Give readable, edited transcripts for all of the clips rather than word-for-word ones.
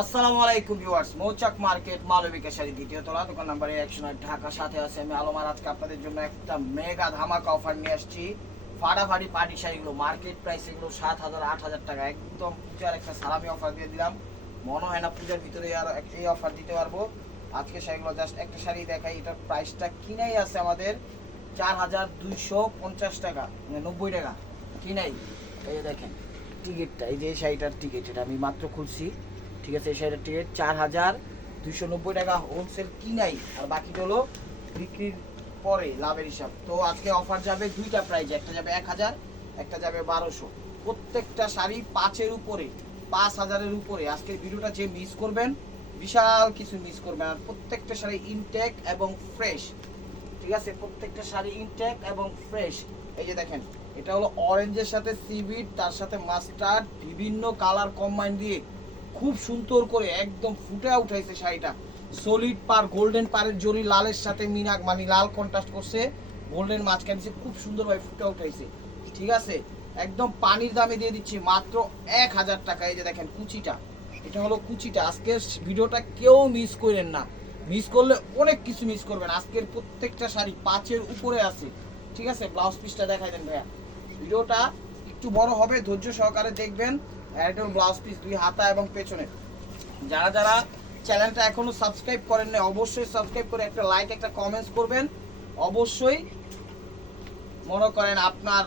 আসসালামু আলাইকুম ভিউয়ার্স, মৌচাক মার্কেট মালবিকা শাড়ি দ্বিতীয় তলা, দোকান নাম্বার 109 ঢাকা। সাথে আছে আমি আলমার। আজকে আপনাদের জন্য একটা মেগা ধামাকা অফার নিয়ে আসছি। ফাটাফাটি পার্টি শাড়িগুলো মার্কেট প্রাইস এগুলো 7,000 8,000 টাকা, একদম পূজার একটা সালামি অফার দিয়ে দিলাম। মনে হয় না পূজার ভিতরে আর এই অফার দিতে পারবো। আজকে শাড়িগুলো জাস্ট একটা শাড়ি দেখাই। এটার প্রাইসটা কিনাই আছে আমাদের 4,250 টাকা, মানে 90 টাকা কিনাই। এই যে দেখেন টিকিটটা, এই যে শাড়িটার টিকিট, এটা আমি মাত্র খুলছি। ঠিক আছে, এই শাড়িটার টিকিট 4,290 টাকা হোলসেল কিনাই, আর বাকিটা হলো বিক্রির পরে লাভের হিসাব। তো আজকে অফার যাবে দুইটা প্রাইজে, একটা যাবে 1,000, একটা যাবে 1200। প্রত্যেকটা শাড়ি 5-এর উপরে, 5,000-এর উপরে। আজকের ভিডিওটা যে মিস করবেন বিশাল কিছু মিস করবেন। আর প্রত্যেকটা শাড়ি ইনটেক এবং ফ্রেশ। ঠিক আছে, প্রত্যেকটা শাড়ি ইনটেক এবং ফ্রেশ। এই যে দেখেন, এটা হলো অরেঞ্জের সাথে সিভিট, তার সাথে মাস্টার্ড, বিভিন্ন কালার কম্বাইন দিয়ে খুব সুন্দর করে একদম ফুটে উঠাইছে শাড়িটা। সলিড পার, গোল্ডেন পারের জরি লালের সাথে মিনাক, মানে লাল কন্ট্রাস্ট করছে, গোল্ডেন মাঝখানে দিচ্ছে, খুব সুন্দরভাবে ফুটে উঠাইছে। ঠিক আছে, একদম পানির দামে দিয়ে দিচ্ছি মাত্র 1,000 টাকা। এই যে দেখেন কুচিটা, এটা হলো কুচিটা। আজকের ভিডিওটা কেউ মিস করেন না, মিস করলে অনেক কিছু মিস করবেন। আজকের প্রত্যেকটা শাড়ি 5-এর উপরে আছে। ঠিক আছে, ব্লাউজ পিসটা দেখাই দেন ভাইয়া। ভিডিওটা একটু বড় হবে, ধৈর্য সহকারে দেখবেন। এটা ব্লাউজ পিস, 2 হাতা এবং পেছনে। যারা যারা চ্যানেলটা এখনো সাবস্ক্রাইব করেন না, অবশ্যই সাবস্ক্রাইব করে একটা লাইক একটা কমেন্টস করবেন। অবশ্যই মনে করেন আপনার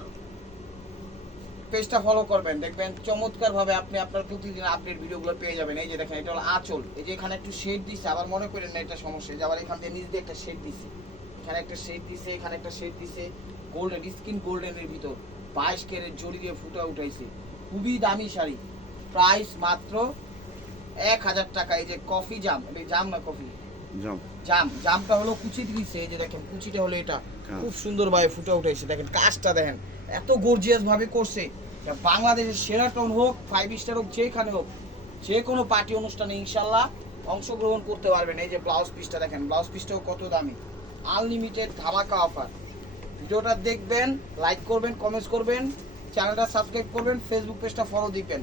পেজটা ফলো করবেন, দেখবেন চমৎকারভাবে আপনি আপনার প্রতিদিন আপডেট ভিডিওগুলো পেয়ে যাবেন। এই যে দেখেন, এটা হলো আঁচল। এই যে এখানে একটু শেড দিছে, আবার মনে করেন না এটা সমস্যা, যে আবার এখান দিয়ে নিচ দিয়ে একটা শেড দিছে, এখানে একটা শেড দিছে, এখানে একটা শেড দিছে, গোল্ডেন স্কিন গোল্ডেনের ভিতর 22 ক্যারেট জড়ি দিয়ে ফুটা উঠাইছে। খুবই দামি শাড়ি, প্রাইস মাত্র 1,000 টাকা। এই যে কফি জাম, এটা জাম না কফি জাম, জামটা হলো কুচি দিয়েছে। এই যে দেখেন কুচিটা হলো এটা, খুব সুন্দরভাবে ফুটে উঠেছে। দেখেন কাজটা দেখেন, এত গর্জিয়াস ভাবে করছে। বাংলাদেশের সেরাটন হোক, 5 স্টার হোক, যেখানে হোক, যে কোনো পার্টি অনুষ্ঠানে ইনশাল্লাহ অংশগ্রহণ করতে পারবেন। এই যে ব্লাউজ পিসটা দেখেন, ব্লাউজ পিসটাও কত দামি। আনলিমিটেড ধামাকা অফার। ভিডিওটা দেখবেন, লাইক করবেন, কমেন্টস করবেন, চ্যানেলটা সাবস্ক্রাইব করবেন, ফেসবুক পেজটা ফলো দিবেন।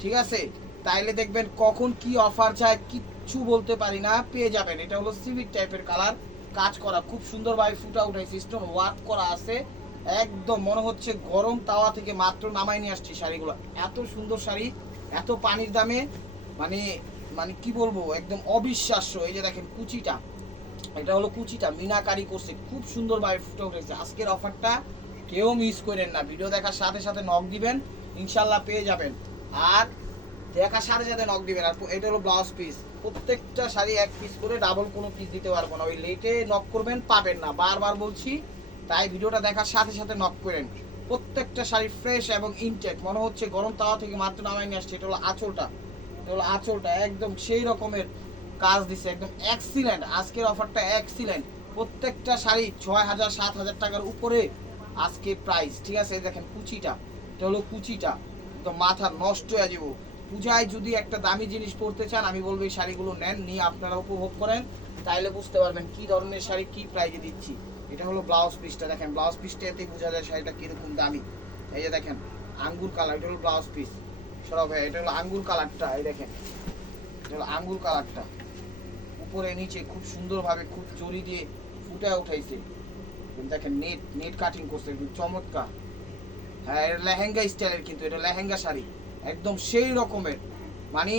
ঠিক আছে, তাইলে দেখবেন কখন কি অফার যায় কিচ্ছু বলতে পারি না, পেয়ে যাবেন। এটা হলো সিভিক টাইপের কালার, কাজ করা খুব সুন্দরভাবে ফুটা উঠাইছে, স্টোন ওয়ার্ক করা আছে। একদম মনে হচ্ছে গরম তাওয়া থেকে মাত্র নামাই নিয়ে আসছি শাড়িগুলো। এত সুন্দর শাড়ি, এত পানির দামে, মানে মানে কি বলবো, একদম অবিশ্বাস্য। এই যে দেখেন কুচিটা, এটা হলো কুচিটা মিনাকারি করছে, খুব সুন্দরভাবে ফুটে উঠেছে। আজকের অফারটা কেউ মিস করেন না, ভিডিও দেখার সাথে সাথে নক দিবেন, ইনশাল্লাহ পেয়ে যাবেন। আর দেখার সাথে সাথে নক দিবেন। আর এটা হলো ব্লাউজ পিস, প্রত্যেকটা শাড়ি এক পিস করে, ডাবল কোনো পিস দিতে পারবো না। ওই লেটে নক করবেন, পাবেন না, বারবার বলছি। তাই ভিডিওটা দেখার সাথে সাথে নক করেন। প্রত্যেকটা শাড়ি ফ্রেশ এবং ইনটেক, মনে হচ্ছে গরম তাওয়া থেকে মাত্র নামাই নিয়ে আসছে। এটা হলো আঁচলটা, এটা হলো আঁচলটা, একদম সেই রকমের কাজ দিছে, একদম এক্সিলেন্ট। আজকের অফারটা এক্সিলেন্ট। প্রত্যেকটা শাড়ি 6,000 7,000 টাকার উপরে আজকে প্রাইস। ঠিক আছে, দেখেন কুচিটা, এটা হলো কুচিটা, তো মাথা নষ্ট হয়ে যাবো। পূজায় যদি একটা দামি জিনিস পরতে চান, আমি বলবো এই শাড়িগুলো নেন, নিয়ে আপনারা উপভোগ করেন, তাইলে বুঝতে পারবেন কি ধরনের শাড়ি কি প্রাইজে দিচ্ছি। এটা হলো ব্লাউজ পিসটা, দেখেন ব্লাউজ পিসটা এতেই বোঝা যায় শাড়িটা কিরকম দামি। এই যে দেখেন আঙ্গুর কালার, এটা হলো ব্লাউজ পিস। সরব ভাই, এটা হলো আঙ্গুর কালারটা, এই দেখেন এটা হলো আঙ্গুর কালারটা, উপরে নিচে খুব সুন্দরভাবে খুব জড়ি দিয়ে ফুটে উঠাইছে। দেখেন নেট নেট কাটিং করছে, চমৎকার। হ্যাঁ, এটা লেহেঙ্গা স্টাইলের, কিন্তু এটা লেহেঙ্গা শাড়ি, একদম সেই রকমের। মানে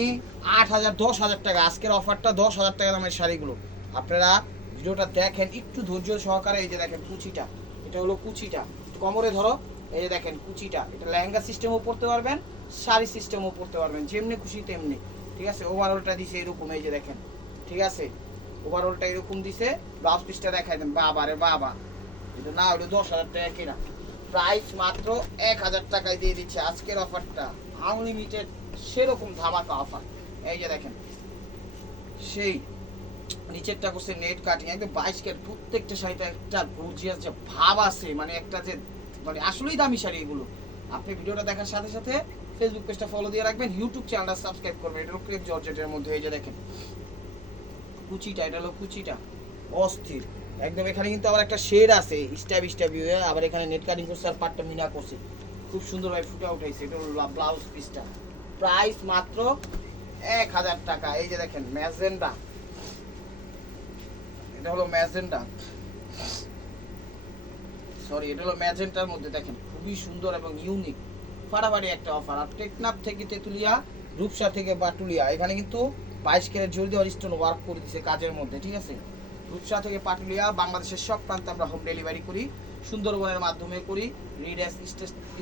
8,000 10,000 টাকা আজকের অফারটা, 10,000 টাকা দামের শাড়িগুলো। আপনারা ভিডিওটা দেখেন একটু ধৈর্য সহকারে। এই যে দেখেন কুচিটা, এটা হলো কুচিটা, কোমরে ধরো। এই যে দেখেন কুচিটা, এটা লেহেঙ্গা সিস্টেমও পড়তে পারবেন, শাড়ি সিস্টেমও পড়তে পারবেন, যেমনি খুশি তেমনি। ঠিক আছে, ওভারঅলটা দিছে এরকম, এই যে দেখেন। ঠিক আছে, ওভারঅলটা এরকম দিছে। ব্লাউজ পিসটা দেখাই দেন, বাবা রে বাবা, এটা না হলে 10,000 টাকা কেনা, প্রাইস মাত্র 1,000 টাকায় দিয়ে দিচ্ছে আজকের অফারটা। আনলিমিটেড সেরকম ধামাকা অফার। এই যে দেখেন, সেই নিচেরটা করছে নেট কাটিং, একদম 22 ক্যারেট। প্রত্যেকটা শাড়িতে একটা গর্জিয়াস যে ভাব আছে, মানে একটা যে, মানে আসলেই দামি শাড়ি এগুলো। আপনি ভিডিওটা দেখার সাথে সাথে ফেসবুক পেজটা ফলো দিয়ে রাখবেন, ইউটিউব চ্যানেলটা সাবস্ক্রাইব করবেন। এটা ক্রেপ জর্জেটের মধ্যে। এই যে দেখেন কুচিটা, এটা হলো কুচিটা, অস্থির একদম। এখানে কিন্তু আবার একটা শেড আছে, স্ট্যাব স্ট্যাব, আবার এখানে নেট কাটিং করছে, আর পাটটা মিনা করছে, খুব সুন্দরভাবে ফুটে উঠাইছে। এটা হলো ব্লাউজ পিসটা, প্রাইস মাত্র 1000 টাকা। এই যে দেখেন ম্যাজেন্ডা, এটা হলো ম্যাজেন্ডা, সরি এটা হলো ম্যাজেন্টার মধ্যে দেখেন খুবই সুন্দর এবং ইউনিক ফাটাফাটি একটা অফার। আর টেকনাফ থেকে তেতুলিয়া, রূপসা থেকে বাটুলিয়া, এখানে কিন্তু 22 ক্যারেট জুয়েল দিয়ে স্টোন ওয়ার্ক করে দিচ্ছে কাজের মধ্যে, ঠিক আছে। রূপসা থেকে পাটুলিয়া বাংলাদেশের সব প্রান্তে আমরা হোম ডেলিভারি করি, সুন্দরবনের মাধ্যমে করি। রিডেস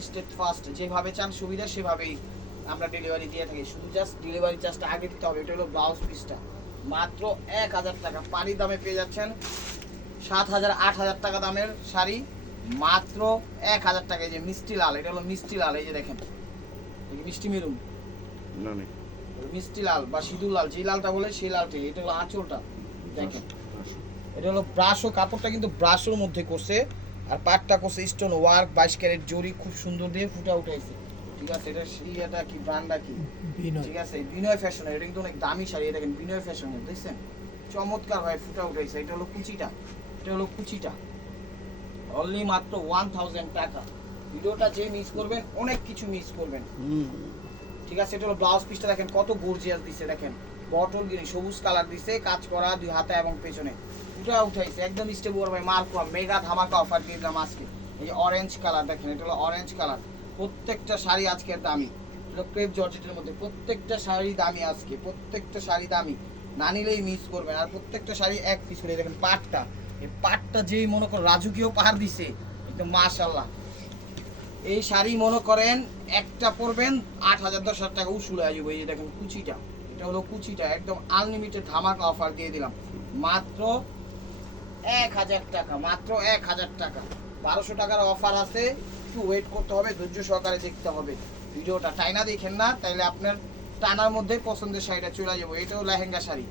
স্টেট ফার্স্ট যেভাবে চান সুবিধা সেভাবেই আমরা ডেলিভারি দিয়ে থাকি। শুধু জাস্ট ডেলিভারি চার্জটা আগে দিতে হবে। এটা হলো ব্লাউজ পিসটা, মাত্র 1000 টাকা। পানির দামে পেয়ে যাচ্ছেন 7000 8000 টাকা দামের শাড়ি মাত্র 1000 টাকা। এই যে মিষ্টি লাল, এটা হলো মিষ্টি লাল, এই যে দেখেন মিষ্টি মেরুন, মিষ্টি লাল বা সিঁদুর লাল, যে লালটা বলে সেই লালটা। এটা হলো আঁচলটা দেখেন, এটা হলো ব্রাশও, কাপড়টা কিন্তু ব্রাশের মধ্যে করছে। আর পাটটা করছে স্টোন ওয়ার্ক 22 ক্যারেট জরি, খুব সুন্দর দিয়ে ফুটা উঠাইছে, ঠিক আছে। এটা এটা কি ব্র্যান্ডটা কি, ঠিক আছে, বিনয় ফ্যাশনের। এটা কিন্তু অনেক দামি শাড়ি, দেখেন বিনয় ফ্যাশনের, দেখছেন চমৎকার ভাবে ফুটা উঠাইছে। এটা হলো কুচিটা, এটা হলো কুচিটা, অনলি মাত্র 1000 টাকা। ভিডিওটা যে মিস করবেন অনেক কিছু মিস করবেন, ঠিক আছে। এটা হলো ব্লাউজ পিসটা দেখেন কত গর্জিয়াস দিছে, দেখেন বটল গ্রিন সবুজ কালার দিছে, কাজ করা দুই হাতে এবং পেছনে ফুটা উঠাইছে একদম স্টেবল ভাই। মার্কো মেগা ধামাকা অফার দিয়ে দিলাম আজকে। এই যে অরেঞ্জ কালার দেখেন, এটা হলো অরেঞ্জ কালার। প্রত্যেকটা শাড়ি আজকের দামি, এটা ক্রেপ জর্জেটের মধ্যে। প্রত্যেকটা শাড়ি দামি আজকে, প্রত্যেকটা শাড়ি দামি, না নিলেই মিস করবেন। আর প্রত্যেকটা শাড়ি এক পিস করে দেখেন। পাটটা, এই পাটটা যেই মনে করেন রাজকীয় পাহাড় দিছে একদম মাশাআল্লাহ। এই শাড়ি মনে করেন একটা পরবেন 8000 10,000 টাকা উসুল হয়ে যাবে। এই যে দেখেন কুচিটা, এটা হলো কুচিটা, একদম আনলিমিটেড ধামাকা অফার দিয়ে দিলাম মাত্র 1000 টাকা, মাত্র 1000 টাকা। 1200 টাকার অফার আছে, একটু ওয়েট করতে হবে, ধৈর্য সহকারে দেখতে হবে ভিডিওটা, টাইনা দেখেন না তাইলে আপনার টানার মধ্যে পছন্দের শাড়িটা চলে যাবো। এটাও লেহেঙ্গা শাড়ি,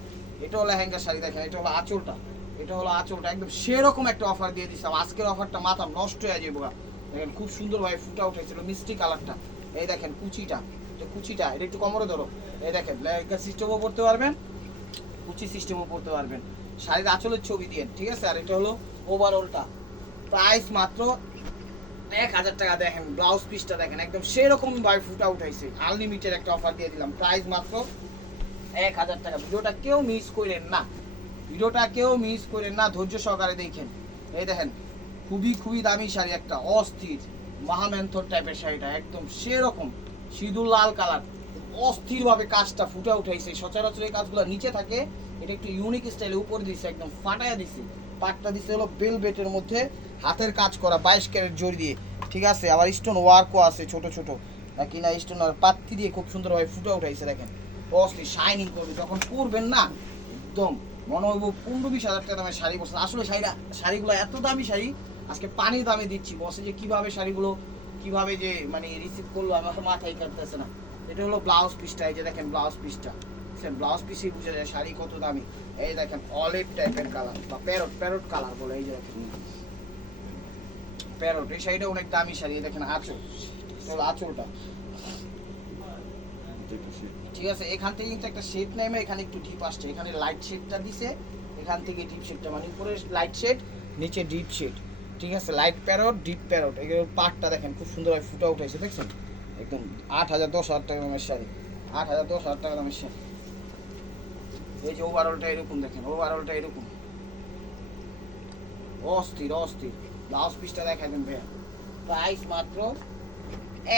এটাও লেহেঙ্গা শাড়ি দেখেন, এটা হলো আঁচলটা, এটা হলো আঁচলটা, একদম সেরকম একটা অফার দিয়ে দিচ্ছিলাম। আজকের অফারটা মাথা নষ্ট হয়ে যাবো, দেখেন খুব সুন্দরভাবে ফুটা উঠেছিল মিষ্টি কালারটা। এই দেখেন কুচিটা, এটা কুচিটা, এটা একটু কোমরে ধরো। এই দেখেন লেহেঙ্গা সিস্টেমও পড়তে পারবেন, কুচি সিস্টেমও পড়তে পারবেন, শাড়ির আঁচলের ছবি দিয়ে, ঠিক আছে। আর এটা হলো ওভারঅলটা, প্রাইস মাত্র 1000 টাকা। দেখেন ব্লাউজ পিসটা দেখেন একদম সেরকম ভাবে ফুটা উঠাইছে, আনলিমিটেড একটা অফার দিয়ে দিলাম, প্রাইস মাত্র 1000 টাকা। ভিডিওটা কেউ মিস করেন না, ভিডিওটা কেউ মিস করেন না, ধৈর্য সহকারে দেখেন। এই দেখেন খুবই খুবই দামি শাড়ি, একটা অস্থির মহামেন্থর টাইপের শাড়িটা, একদম সেরকম সিঁদুর লাল কালার, অস্থিরভাবে কাজটা ফুটা উঠাইছে। সচরাচর এই কাজগুলো নিচে থাকে, এটা একটু ইউনিক স্টাইলে উপরে দিচ্ছে, একদম ফাটাইয়া দিচ্ছে। পাটটা দিচ্ছে হলো বেলভেটের মধ্যে হাতের কাজ করা 22 ক্যারেট জরি দিয়ে, ঠিক আছে। আবার স্টোন ওয়ার্কও আছে ছোট ছোট, নাকি না স্টোন আর পাত্তি দিয়ে খুব সুন্দরভাবে ফুটা উঠাইছে। দেখেন অস্থির শাইনিং করবে যখন পরবেন না, একদম মনে হবো 15-20 হাজার টাকা দামের শাড়ি বসে। আসলে শাড়িগুলো এত দামি শাড়ি আজকে পানির দামে দিচ্ছি। বসে যে কিভাবে শাড়িগুলো কিভাবে যে মানে রিসিভ করলো আমার মাথায় কাটতেছে না। এটা হলো ব্লাউজ পিসটা, এই যে দেখেন ব্লাউজ পিসটা, ব্লাউজ পিসই বুঝা যায় শাড়ি কত দামি। এই দেখেন অলিভ টাইপের কালার বা প্যারট কালার বলে, এই যে দেখেন প্যারট, এই শাড়িটা অনেক দামি শাড়ি। এই দেখেন আঁচল, হলো আঁচলটা, ঠিক আছে। এখান থেকে কিন্তু একটা শেড নেমে এখানে একটু ডিপ আসছে, এখানে লাইট শেডটা দিছে, এখান থেকে ডিপ শেডটা, মানে উপরে লাইট শেড নিচে ডিপ শেড, ঠিক আছে। লাইট প্যারট ডিপ প্যারট, এগুলো পাটটা দেখেন খুব সুন্দরভাবে ফুটা উঠেছে, দেখছেন একদম 8000 10,000 টাকা দামের শাড়ি, 8000 10,000 টাকা দামের শাড়ি। এই যে ওভারঅলটা এরকম দেখেন, ওভারঅলটা এরকম অস্থির অস্থির। ব্লাউজ পিসটা দেখাই দেন ভাইয়া, প্রাইস মাত্র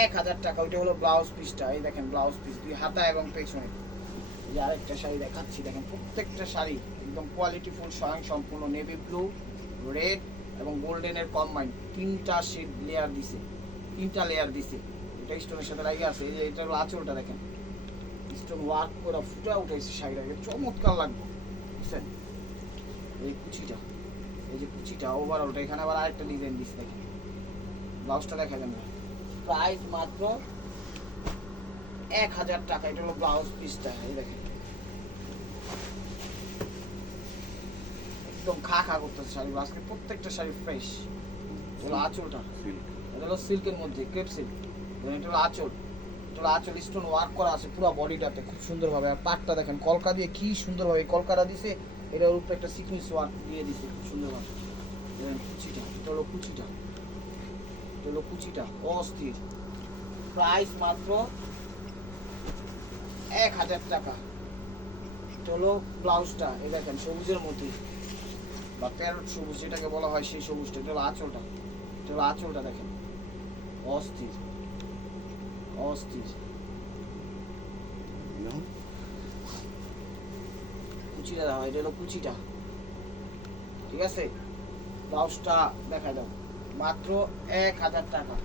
1000 টাকা। ওইটা হলো ব্লাউজ পিসটা, এই দেখেন ব্লাউজ পিস দুই হাতা এবং পেছনে। এই আরেকটা শাড়ি দেখাচ্ছি, দেখেন প্রত্যেকটা শাড়ি একদম কোয়ালিটিফুল, স্বয়ং সম্পূর্ণ নেভি ব্লু, রেড এবং গোল্ডেনের কম্বাইন, তিনটা শেড লেয়ার দিছে, তিনটা লেয়ার দিছে। এটা স্টোনের সাথে লাগিয়ে আছে। এই যে এটা হলো আঁচলটা দেখেন, স্টোন ওয়ার্ক করে ফুটা উঠেছে শাড়িটা, চমৎকার লাগবে, বুঝছেন। এই কুচিটা, এই যে কুচিটা ওভারঅলটা, এখানে আবার আরেকটা ডিজাইন দিচ্ছে দেখেন। ব্লাউজটা দেখা যাবে, প্রাইস মাত্র 1000 টাকা। এটা হলো ব্লাউজ পিসটা, এই দেখেন একদম খা খা করতেছে শাড়ি আজকে, প্রত্যেকটা শাড়ি ফ্রেশ। হলো আঁচলটা, এটা হলো সিল্কের মধ্যে ক্রেপ সিল্ক, এটা হলো আঁচল, এটা হলো আঁচল, স্টোন ওয়ার্ক করা আছে পুরো বডিটাতে খুব সুন্দরভাবে। আর পাটটা দেখেন কলকা দিয়ে কি সুন্দরভাবে কলকাটা দিছে, এটার উপরে একটা সিকোয়েন্স ওয়ার্ক দিয়ে দিছে খুব সুন্দরভাবে। কুচিটা, এটা হলো কুচিটা, এটা হলো কুচিটা অস্থির, প্রাইস মাত্র 1000 টাকা। এটা হলো ব্লাউজটা, এই দেখেন সবুজের মধ্যে বা প্যারট সবুজ যেটাকে বলা হয় সেই সবুজটা। এটা হলো আঁচলটা, এটা হলো আঁচলটা দেখেন, অস্থির অস্থির। কুচিটা দাও, এটা হলো কুচিটা, ঠিক আছে। ব্লাউজটা দেখাই দাও, মাত্র 1000 টাকা।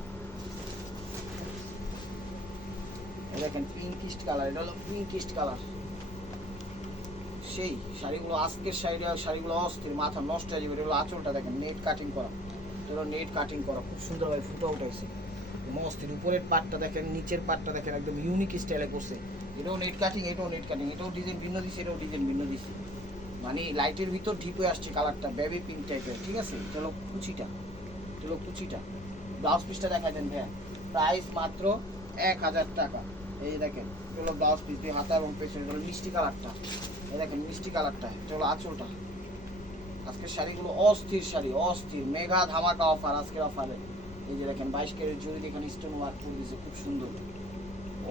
দেখেন পিঙ্কিস্ট কালার, এটা হলো পিঙ্কিস্ট কালার। সেই শাড়িগুলো আজকের শাড়িগুলো অস্থির, মাথা নষ্ট হয়ে যাবে। এটা হলো আঁচলটা দেখেন, নেট কাটিং করা, এটা হলো নেট কাটিং করা, খুব সুন্দরভাবে ফুটে উঠেছে, অস্থির। উপরের পাটটা দেখেন, নিচের পাটটা দেখেন, একদম ইউনিক স্টাইলে করছে। এটাও নেট কাটিং, এটাও নেট কাটিং, এটাও ডিজাইন ভিন্ন দিচ্ছে, এটাও ডিজাইন ভিন্ন দিচ্ছে, মানে লাইটের ভিতর ঢিপ হয়ে আসছে কালারটা, বেবি পিঙ্ক টাইপের, ঠিক আছে। এটা হলো কুচিটা, এটা হলো কুচিটা। ব্লাউজ পিসটা দেখা দেন ভাইয়া, প্রাইস মাত্র 1000 টাকা। এই দেখেন এটা হলো ব্লাউজ পিস দিয়ে হাতা এবং পেছনে, এটা হলো মিষ্টি কালারটা, এই দেখেন মিষ্টি কালারটা। এটা হলো আঁচলটা। আজকের শাড়িগুলো অস্থির শাড়ি, অস্থির, মেগা ধামাকা অফার আজকের অফারে। এই যে দেখেন 22 ক্যারেট জড়ি দেখেন স্টোন ওয়ার্ক করে দিয়েছে, খুব সুন্দর,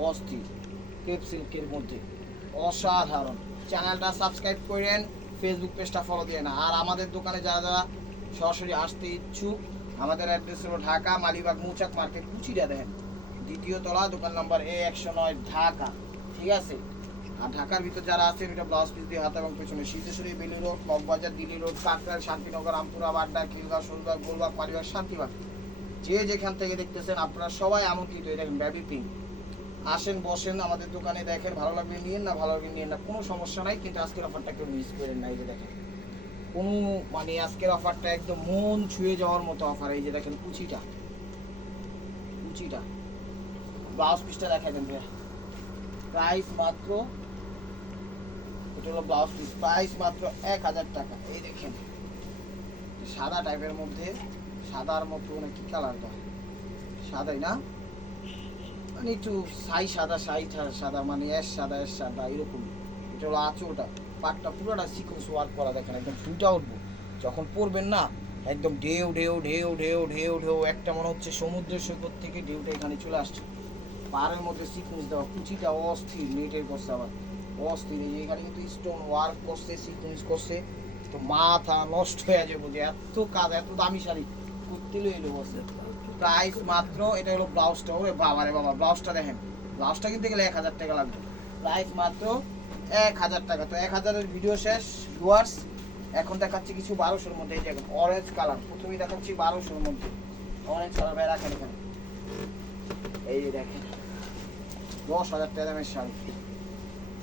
অস্থির, ক্রেপ সিল্কের মধ্যে, অসাধারণ। চ্যানেলটা সাবস্ক্রাইব করেন, ফেসবুক পেজটা ফলো দিয়ে না। আর আমাদের দোকানে যারা যারা সরাসরি আসতে ইচ্ছুক, আমাদের অ্যাড্রেস হলো ঢাকা মালিবাগ মৌচাক মার্কেট, কুচিটা দেখেন, 2য় তলা, দোকান নাম্বার A109, ঢাকা, ঠিক আছে। আর ঢাকার ভিতর যারা আছেন, এটা ব্লাউজ পিস দিয়ে হাত এবং পেছনে, সিদ্ধেশ্বরী, বেলি রোড, মগবাজার, দিল্লি রোড, কাকরাইল, শান্তিনগর, রামপুরা, বাড্ডা, খিলগাঁও, সোলবাগ, গোলবাগ, মালিবাগ, শান্তিবাগ, যে যেখান থেকে দেখতেছেন আপনারা সবাই আমন্ত্রিত। এই দেখেন বেবি পিঙ্ক, আসেন বসেন আমাদের দোকানে, দেখেন ভালো লাগবে নিয়েন, না ভালো লাগবে নিয়েন না, কোনো সমস্যা নাই। কিন্তু আজকের অফারটা কেউ মিস করেন না। এই যে দেখেন কোনো মানে আজকের অফারটা একদম মন ছুঁয়ে যাওয়ার মতো অফার। এই যে দেখেন কুচিটা, কুচিটা, ব্লাউজ পিসটা দেখা দেন ভাইয়া, প্রাইস মাত্র, এটা হলো ব্লাউজ পিস, প্রাইস মাত্র 1000 টাকা। এই দেখেন সাদা টাইপের মধ্যে, সাদার মতো মানে কি কালারটা, সাদাই না, মানে একটু সাদা সাদা, মানে সাদা এরকম। এটা হলো আঁচলটা, পাটটা পুরোটা সিকোয়েন্স ওয়ার্ক করা, দেখেন একদম ফুটা উঠবো যখন পরবেন না, একদম ঢেউ ঢেউ ঢেউ ঢেউ ঢেউ ঢেউ, একটা মনে হচ্ছে সমুদ্রের সৈকত থেকে ঢেউটা এখানে চলে আসছে। পাড়ের মধ্যে সিকোয়েন্স দেওয়া, কুচিটা অস্থির, নেটের করছে আবার অস্থির। এই যে এখানে কিন্তু স্টোন ওয়ার্ক করছে, সিকোয়েন্স করছে, তো মাথা নষ্ট হয়ে যাবে যে এত কাজ, এত দামি শাড়ি করতে এলো বসে। প্রাইস মাত্র, এটা হলো ব্লাউজটা, ওরে বাবা রে বাবা, ব্লাউজটা দেখেন, ব্লাউজটা কিনতে গেলে 1000 টাকা লাগবে, প্রাইস মাত্র 1000 টাকা। তো 1000-এর ভিডিও শেষ ভিউয়ার্স, এখন দেখাচ্ছি কিছু 1200-এর মধ্যে। এই দেখেন অরেঞ্জ কালার, প্রথমেই দেখাচ্ছি 1200-এর মধ্যে অরেঞ্জ কালার, ভাই রাখেন এখানে। এই যে দেখেন 10,000 টাকা দামের শাড়ি,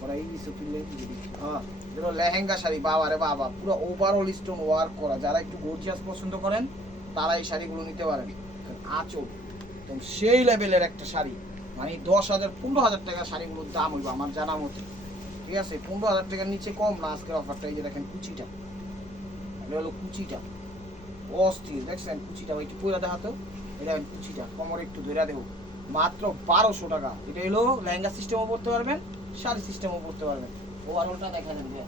ওরা এই কিছু কিনলে হ্যাঁ, এগুলো লেহেঙ্গা শাড়ি, বাবা রে বাবা, পুরো ওভারঅল স্টোন ওয়ার্ক করা। যারা একটু গর্জিয়াস পছন্দ করেন তারা এই শাড়িগুলো নিতে পারেন। আঁচল একদম সেই লেভেলের একটা শাড়ি, মানে 10,000 15,000 টাকা শাড়িগুলোর দাম হইব আমার জানা মতে, ঠিক আছে। 15,000 টাকার নিচে কম না আজকের অফারটা। এই যে দেখেন কুচিটা, এটা হলো কুচিটা, অস্থির, দেখছেন কুচিটা, ওই একটু পয়লা দেখাতো, এটা কুচিটা কোমরে একটু ধরে দেবো, মাত্র 1200 টাকা। এটা হলো লেহেঙ্গা সিস্টেমও পড়তে পারবেন, শাড়ি সিস্টেমও পড়তে পারবেন। ওভারঅলটা দেখা যান ভাইয়া,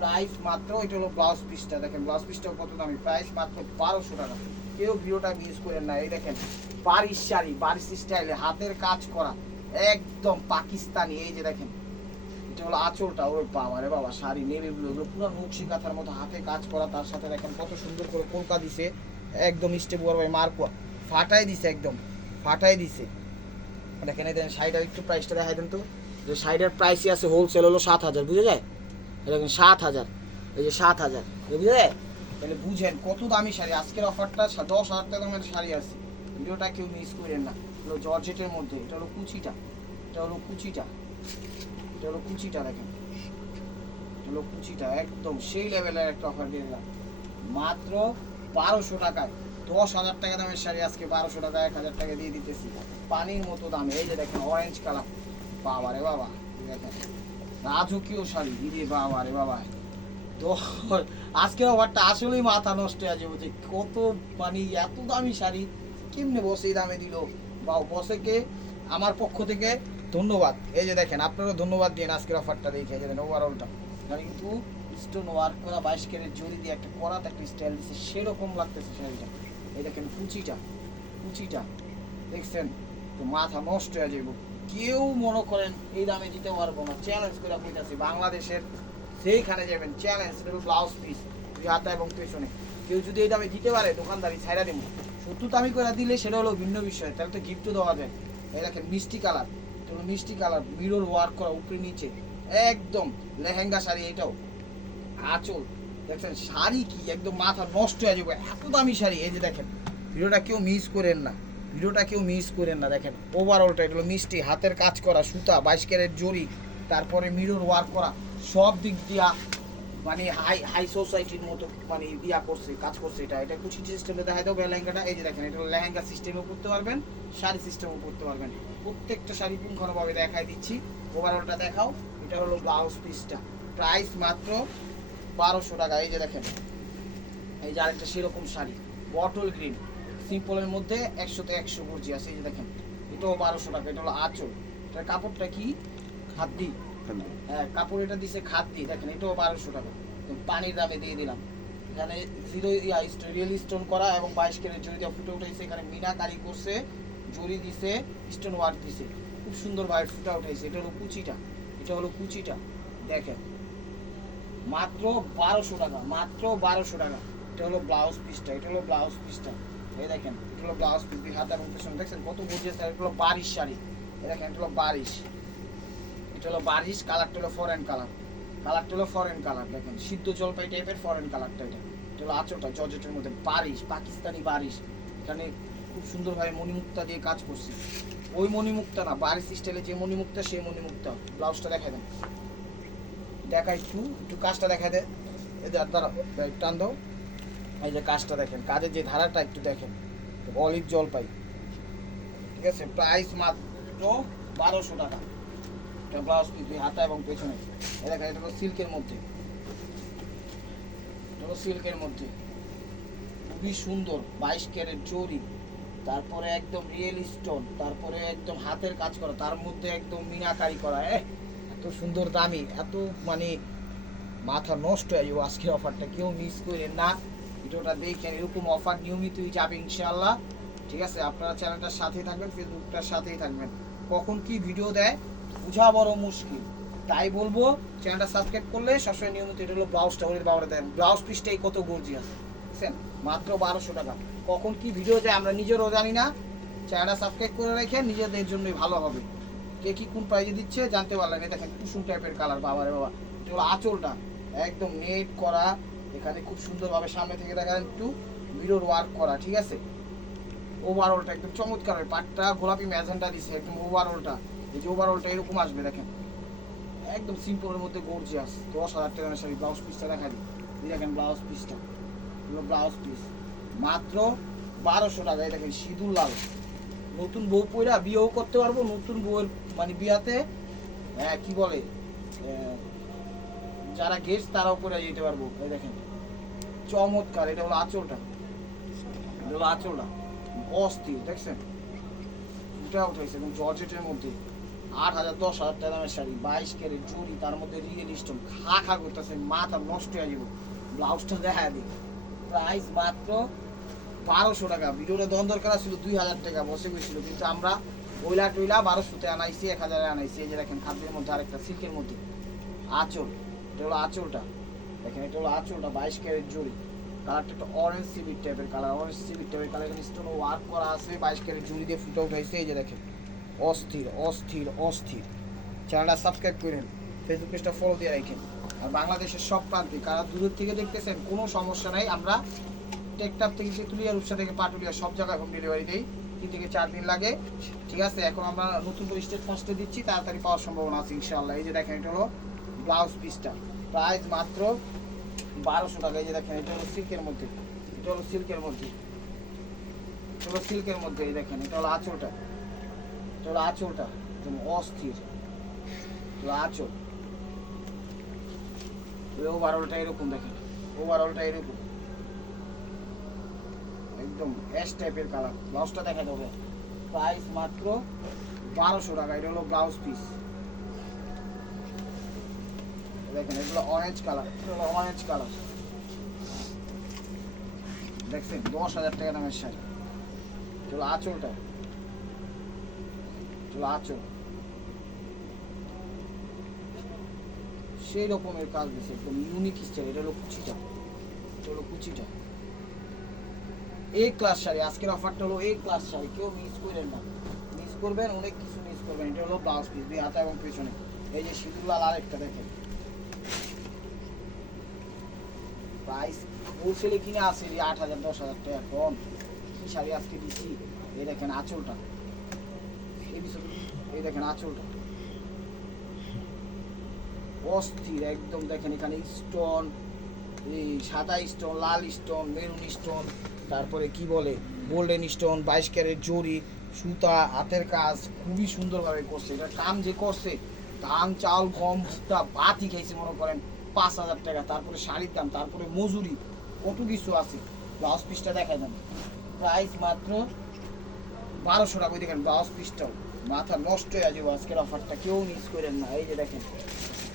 প্রাইস মাত্র, এটা হলো ব্লাউজ পিসটা, দেখেন ব্লাউজ পিসটাও কত দামি, প্রাইস মাত্র 1200 টাকা। কেউ ভিডিওটা মিস করেন না। এই দেখেন বাড়ির শাড়ি, বাড়ির স্টাইলে হাতের কাজ করা, একদম পাকিস্তানি। এই যে দেখেন এটা হলো আঁচলটা, ওর বাবা রে বাবা, শাড়ি নেভি ব্লু, এগুলো পুরো নকশি কাঁথার মতো হাতে কাজ করা, তার সাথে দেখেন কত সুন্দর করে কলকা দিছে, একদম স্টেপ ওয়ার বাই মার্ক ফাটাই দিছে, একদম ফাটাই দিছে। দেখেন এই দেখেন শাড়িটার একটু প্রাইসটা দেখাই দেন তো, যে শাড়িটার প্রাইসই আছে হোলসেল হলো 7000, বুঝে যায়, দেখেন 7000, এই যে 7000, বুঝে যায়, তাহলে বুঝেন কত দামি শাড়ি। আজকের অফারটা 10,000 টাকা দামের শাড়ি আছে, ভিডিওটা কেউ মিস করেন না। হলো জর্জেটের মধ্যে, এটা হলো কুচিটা, এটা হলো কুচিটা, এটা হলো কুচিটা, দেখেন এটা হলো কুচিটা, একদম সেই লেভেলের একটা অফার দিয়ে দিলাম মাত্র 1200 টাকায়। 10,000 টাকা দামের শাড়ি আজকে 1200 টাকা 1000 টাকা দিয়ে দিতেছি, পানির মতো দামে। এই যে দেখেন অরেঞ্জ কালার, বাবা রে বাবা, দেখেন রাজকীয় শাড়ি, দিদি বাবা রে বাবা। তো আজকের অফারটা আসলেই মাথা নষ্ট হয়ে যাবে, যে কত মানে এত দামি শাড়ি কেমনে বসে এই দামে দিল, বা বসেকে আমার পক্ষ থেকে ধন্যবাদ। এই যে দেখেন আপনারও ধন্যবাদ দিয়ে আজকের অফারটা দেখে যাবেন। ওভারঅলটা মানে কিন্তু স্টোন ওয়ার্ক করা 22 ক্যারেট জড়ি দিয়ে একটা করাত একটা স্টাইল দিচ্ছে, সেরকম লাগতেছে শাড়িটা। এই দেখেন কুচিটা, কুচিটা দেখছেন, তো মাথা নষ্ট হয়ে যাবো। কেউ মনে করেন এই দামে দিতে পারবো না, চ্যালেঞ্জ করে কইতাছি, বাংলাদেশের সেইখানে যাবেন, চ্যালেঞ্জ। এটা হলো ব্লাউজ পিস, দুই হাতা এবং পেছনে। কেউ যদি এই দামে দিতে পারে দোকানদারি ছাইড়া দেবো। 70 দামি করে দিলে সেটা হলো ভিন্ন বিষয়, তাহলে তো গিফটও দেওয়া যায়। এই দেখেন মিষ্টি কালার, এটা হলো মিষ্টি কালার, মিরর ওয়ার্ক করা উপরে নিচে, একদম লেহেঙ্গা শাড়ি। এটাও আঁচল দেখছেন, শাড়ি কি একদম মাথা নষ্ট হয়ে যাবে, এত দামি শাড়ি। এই যে দেখেন, ভিডিওটা কেউ মিস করেন না, ভিডিওটা কেউ মিস করেন না। দেখেন ওভারঅলটা এটা হলো মিষ্টি, হাতের কাজ করা, সুতা 22 ক্যারেট জরি, তারপরে মিরর ওয়ার্ক করা, সব দিক দিয়া মানে হাই সোসাইটির মতো মানে ইয়া করছে, কাজ করছে। এটা কুচি সিস্টেমে দেখা দেবো লেহেঙ্গাটা। এই যে দেখেন, এটা হলো লেহেঙ্গা সিস্টেমেও করতে পারবেন, শাড়ি সিস্টেমেও করতে পারবেন। প্রত্যেকটা শাড়ি পুঙ্খানুভাবে দেখাই দিচ্ছি। ওভারঅলটা দেখাও। এটা হলো ব্লাউজ পিসটা, প্রাইস মাত্র 1200 টাকা। এই যে দেখেন, এই যে আরেকটা সেরকম শাড়ি, বটল গ্রিন, সিম্পলের মধ্যে 100-তে 100 গর্জিয়াস। এই যে দেখেন, এটাও 1200 টাকা। এটা হলো আঁচল, এটার কাপড়টা কি খাদ্দি, হ্যাঁ কাপড় এটা দিছে খাদ্দি। দেখেন এটাও 1200 টাকা, পানির দামে দিয়ে দিলাম। এখানে জিরো রিয়েল স্টোন করা এবং 22 ক্যারেট জরি দিয়ে ফুটে উঠেছে। এখানে মিনা কারি করছে, জরি দিছে, স্টোন ওয়ার্ক দিছে, খুব সুন্দরভাবে ফুটে উঠেছে। এটা হলো কুচিটা, এটা হলো কুচিটা। দেখেন মাত্র 1200 টাকা, মাত্র 1200 টাকা। এটা হলো ব্লাউজ পিসটা, এটা হলো ব্লাউজ পিসটা। এই দেখেন, এটা হলো ব্লাউজ পিস, হাত এবং পেছনে দেখছেন কত গর্জিয়াস। এটা হলো বারিশ শাড়ি। এই দেখেন, এটা হলো বারিশ, এটা হলো বারিশ। কালারটা হলো ফরেন কালার, কালারটা হলো ফরেন কালার। দেখেন সিদ্ধ জলপাই টাইপের ফরেন কালারটা। এটা এটা হলো আঁচলটা জর্জেটের মধ্যে, বারিশ, পাকিস্তানি বারিশ। এখানে খুব সুন্দরভাবে মণিমুক্তা দিয়ে কাজ করছি। ওই মণিমুক্তা না, বারিশ স্টাইলে যে মণিমুক্তা সেই মণিমুক্তা। ব্লাউজটা দেখাই দেন, দেখা একটু একটু কাজটা দেখা দেয়। এদের দ্বারা টান দাও। এই যে কাজটা দেখেন, কাজের যে ধারাটা একটু দেখেন, অলিভ জলপাই। ঠিক আছে, প্রাইস মাত্র 1200 টাকা। এটা ব্লাউজ পিস, হাতা এবং পেছনে। এই দেখেন, এটা হলো সিল্কের মধ্যে, এটা হলো সিল্কের মধ্যে, খুবই সুন্দর, 22 ক্যারেট জরি, তারপরে একদম রিয়েল স্টোন, তারপরে একদম হাতের কাজ করা, তার মধ্যে একদম মিনাকারি করা। এত সুন্দর দামি, এত মানে মাথা নষ্ট হয়ে যাবো আজকের অফারটা, কেউ মিস করেন না। ভিডিওটা দেখেন, এরকম অফার নিয়মিতই যাবে ইনশাআল্লাহ। ঠিক আছে, আপনারা চ্যানেলটার সাথেই থাকবেন, ফেসবুকটার সাথেই থাকবেন। কখন কি ভিডিও দেয় বোঝা বড় মুশকিল, তাই বলবো চ্যানেলটা সাবস্ক্রাইব করলে সবসময় নিয়মিত। এটা হলো ব্লাউজটা, ওদের বাবারা দেন, ব্লাউজ পিসটাই কত গর্জিয়াস বুঝছেন, মাত্র 1200 টাকা। কখন কি ভিডিও যায় আমরা নিজেরও জানি না। চ্যানেলটা সাবস্ক্রাইব করে রেখে নিজেদের জন্যই ভালো হবে। কে কি কোন প্রাইজে দিচ্ছে জানতে পারলেন। দেখেন কুসুম টাইপের কালার, বাবারে বাবা। এটা হলো আঁচলটা, একদম নেট করা, এখানে খুব সুন্দরভাবে সামনে থেকে দেখেন একটু মিরর ওয়ার্ক করা। ঠিক আছে, ওভারঅলটা একদম চমৎকার, হয় পাটটা গোলাপি ম্যাজেন্টা দিছে একদম ওভারঅলটা। এই যে ওভারঅলটা এরকম আসবে, দেখেন একদম সিম্পলের মধ্যে গর্জিয়াস। 10,000 টাকার শাড়ি। ব্লাউজ পিসটা দেখা দিই, দেখেন ব্লাউজ পিসটা, ব্লাউজ পিস মাত্র 1200 টাকা। এই দেখেন সিঁদুর লাল, নতুন বউ পইরা বিয়েও করতে পারবো, নতুন বউয়ের মানে বিয়াতে কি বলে যারা গেস্ট তারাও পরে যেতে পারবো। এই দেখেন চমৎকার। এটা হলো আঁচলটা, এটা হলো আঁচলটা, অস্থির দেখছেন, ফুটা উঠেছে এবং জর্জেটের মধ্যে। 8,000 10,000 টাকা দামের শাড়ি, 22 ক্যারেট জরি, তার মধ্যে রিয়েল স্টোন, খা খা করতেছে, মাথা নষ্ট হয়ে যাবো। ব্লাউজটা দেখা দিই, প্রাইস মাত্র 1200 টাকা। ভিডিওটা দ্বন্দ্ব করা ছিল 2000 টাকা বসে গেছিল, কিন্তু আমরা বইলা টইলা 1200-তে আনাইছি, 1000-এ আনাইছি। এই যে দেখেন খাদ্যের মধ্যে আরেকটা সিল্কের মধ্যে আঁচল, এটা হলো আঁচলটা। দেখেন এটা হলো আঁচলটা, 22 ক্যারেট জরি। কালারটা একটা অরেঞ্জ সিভিট টাইপের কালার, অরেঞ্জ সিভিট টাইপের কালার। এখানে স্টোন ওয়ার্ক করা আছে, 22 ক্যারেট জরি দিয়ে ফুটে উঠাইছে। এই যে দেখেন অস্থির অস্থির অস্থির। চ্যানেলটা সাবস্ক্রাইব করেন, ফেসবুক পেজটা ফলো দিয়ে রাখেন। আর বাংলাদেশের সব প্রান্তে কারা দূরের থেকে দেখতেছেন কোনো সমস্যা নাই, আমরা টেকটাপ থেকে তেঁতুলিয়া, রূপসা থেকে পাটুলিয়া সব জায়গায় হোম ডেলিভারি দেই, 3 থেকে 4 দিন লাগে। ঠিক আছে, এখন আমরা নতুন করে স্টেট ফার্স্টে দিচ্ছি, তাড়াতাড়ি পাওয়ার সম্ভাবনা আছে ইনশাআল্লাহ। এই যে দেখেন এটা হলো ব্লাউজ পিসটা, প্রাইস মাত্র 1200 টাকা। এই যে দেখেন এটা হলো সিল্কের মধ্যে, এটা হলো সিল্কের মধ্যে, এটা হলো সিল্কের মধ্যে। এই দেখেন এটা হলো আঁচলটা, এটা হলো আঁচলটা, একদম অস্থির আঁচল। ওভারঅলটা এরকম দেখেন, ওভারঅলটা এরকম একদম অ্যাশ টাইপের কালার। ব্লাউজটা দেখা যাবে, প্রাইস মাত্র 1200 টাকা। এটা হলো ব্লাউজ পিস। দেখেন এগুলো অরেঞ্জ কালার, এটা হলো অরেঞ্জ কালার, দেখছেন 10,000 টাকা দামের শাড়ি। এটা হলো আঁচলটা, এটা হলো আঁচল, সেই রকমের কাজ দিচ্ছে, একদম ইউনিক স্টাইল। এটা হলো কুচিটা, এ ক্লাস শাড়ি। আজকের অফারটা হলো এ ক্লাস শাড়ি, কেউ মিস করেন না, মিস করবেন অনেক কিছু মিস করবেন। এটা হলো ব্লাউজ পিস, দুই হাতা এবং পেছনে। এই যে সিঁদুর লাল আরেকটা দেখেন, প্রাইস হোলসেলে কিনে আসে 8,000 10,000 টাকা। এখন কি শাড়ি আজকে দিচ্ছি। এই দেখেন আঁচলটা, এই দেখেন আঁচলটা অস্থির একদম। দেখেন এখানে স্টোন, এই সাদা স্টোন, লাল স্টোন, মেরুন স্টোন, তারপরে কি বলে গোল্ডেন স্টোন, 22 ক্যারেট জরি, সুতা, হাতের কাজ খুবই সুন্দরভাবে করছে। এটা কাম যে করছে, ধান চাল গম ভুট্টা ভাতই খাইছে মনে করেন 5,000 টাকা। তারপরে শাড়ির দাম, তারপরে মজুরি, কত কিছু আছে। ব্লাউজ পিসটা দেখা যান, প্রাইস মাত্র 1200 টাকা। দেখেন ব্লাউজ পিসটাও মাথা নষ্ট হয়ে যাবে আজকের অফারটা, কেউ মিস করেন না। এই যে দেখেন,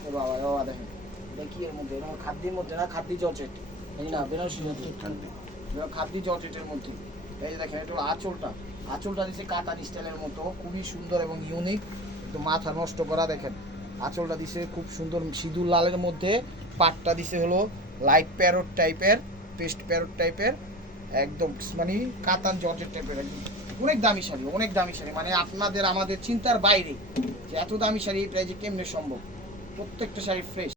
ও বাবা বাবা দেখেন, এটা কি এর মধ্যে, এরকম খাদ্যের মধ্যে না, খাদ্য জর্জেট, এই না বেনারসি জর্জেট, খাদ্য জর্জেটের মধ্যে। এই যে দেখেন এটা হলো আঁচলটা দিচ্ছে কাতান স্টাইলের মতো, খুবই সুন্দর এবং ইউনিক, তো মাথা নষ্ট করা। দেখেন আঁচলটা দিছে খুব সুন্দর সিঁদুর লালের মধ্যে, পাটটা দিছে হলো লাইট প্যারট টাইপের, পেস্ট প্যারট টাইপের, একদম মানে কাতান জর্জেট টাইপের। একদম অনেক দামি শাড়ি, মানে আপনাদের আমাদের চিন্তার বাইরে যে এত দামি শাড়ি এই প্রাইজে কেমনে সম্ভব। প্রত্যেকটা শাড়ি ফ্রেশ।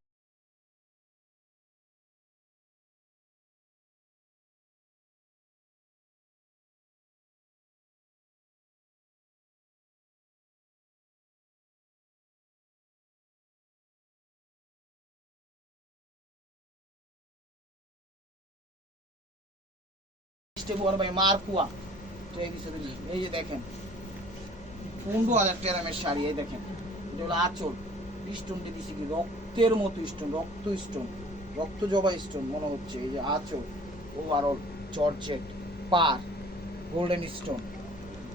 মারকুয়া, এই যে দেখেন 15,000 টাকার শাড়ি। এই দেখেন এটা হলো আঁচল, স্টোন দিয়ে দিছি কি রক্তের মতো স্টোন, রক্ত জবা স্টোন মনে হচ্ছে। এই যে আঁচল, ওভারঅল জর্জেট, পার, গোল্ডেন স্টোন,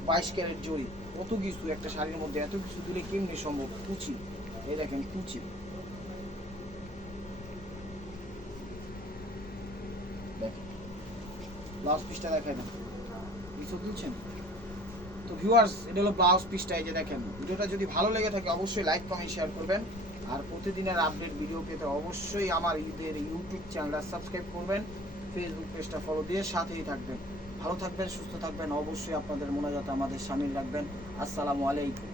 22 ক্যারেট জরি, কত কিছু একটা শাড়ির মধ্যে এত কিছু দিলে কেমনি সম্ভব। কুচি, এই দেখেন কুচি, দেখেন ব্লাউজ পিসটা দেখেন, কিছু দিচ্ছেন। তো ভিউয়ার্স, এটা হলো ব্লাউজ পিসটা। এই যে দেখেন, ভিডিওটা যদি ভালো লেগে থাকে অবশ্যই লাইক কমেন্ট শেয়ার করবেন। আর প্রতিদিনের আপডেট ভিডিও পেতে অবশ্যই আমার ঈদের ইউটিউব চ্যানেলটা সাবস্ক্রাইব করবেন, ফেসবুক পেজটা ফলো দিয়ে সাথেই থাকবেন। ভালো থাকবেন, সুস্থ থাকবেন, অবশ্যই আপনাদের মোনাজাতে আমাদের শামিল রাখবেন। আসসালামু আলাইকুম।